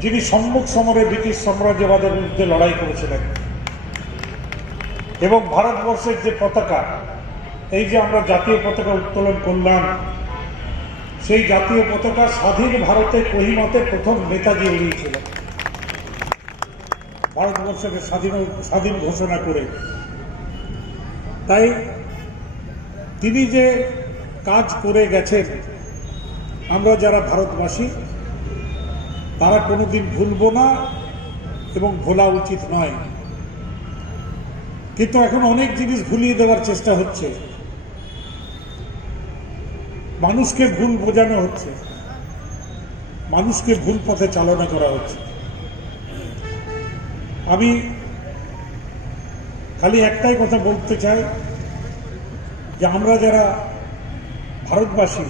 যিনি সম্মুখ সমরে ব্রিটিশ সাম্রাজ্যবাদের বিরুদ্ধে লড়াই করেছিলেন। এবং ভারতবর্ষের যে পতাকা, এই যে আমরা জাতীয় পতাকা উত্তোলন করলাম, সেই জাতীয় পতাকা স্বাধীন ভারতে কহিমাতে প্রথম নেতাজি উড়িয়েছিলেন। ভারতবর্ষকে স্বাধীন স্বাধীন ঘোষণা করে। তাই তিনি যে কাজ করে গেছেন, আমরা যারা ভারতবাসী তারা কোনোদিন ভুলব না এবং ভোলা উচিত নয়। কিন্তু এখন অনেক জিনিস ভুলিয়ে দেওয়ার চেষ্টা হচ্ছে। মানুষকে ভুল বোঝানো হচ্ছে। মানুষকে ভুল পথে চালনা করা হচ্ছে। আমি খালি একটাই কথা বলতে চাই যে আমরা যারা ভারতবাসী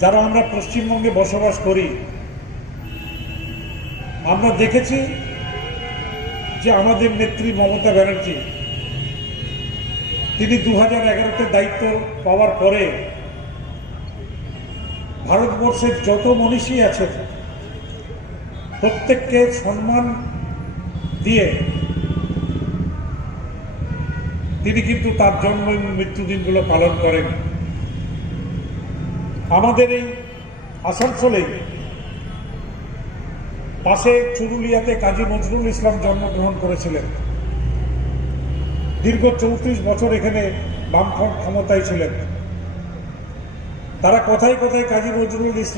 যারা আমরা পশ্চিমবঙ্গে বসবাস করি, আমরা দেখেছি যে আমাদের নেত্রী মমতা ব্যানার্জি, তিনি দু হাজার দায়িত্ব পাওয়ার পরে ভারতবর্ষের যত মনীষী আছেন, প্রত্যেককে সম্মান দিয়ে তিনি কিন্তু তার জন্ম মৃত্যুদিনগুলো পালন করেন। আমাদের এই আসানসোলে পাশে চুরুলিয়াতে কাজী নজরুল ইসলাম জন্মগ্রহণ করেছিলেন। দীর্ঘ চৌত্রিশ বছর এখানে বামফ্রন্ট ক্ষমতায় ছিলেন। তারা কথায় কথায় কাজী নজরুল ইসলাম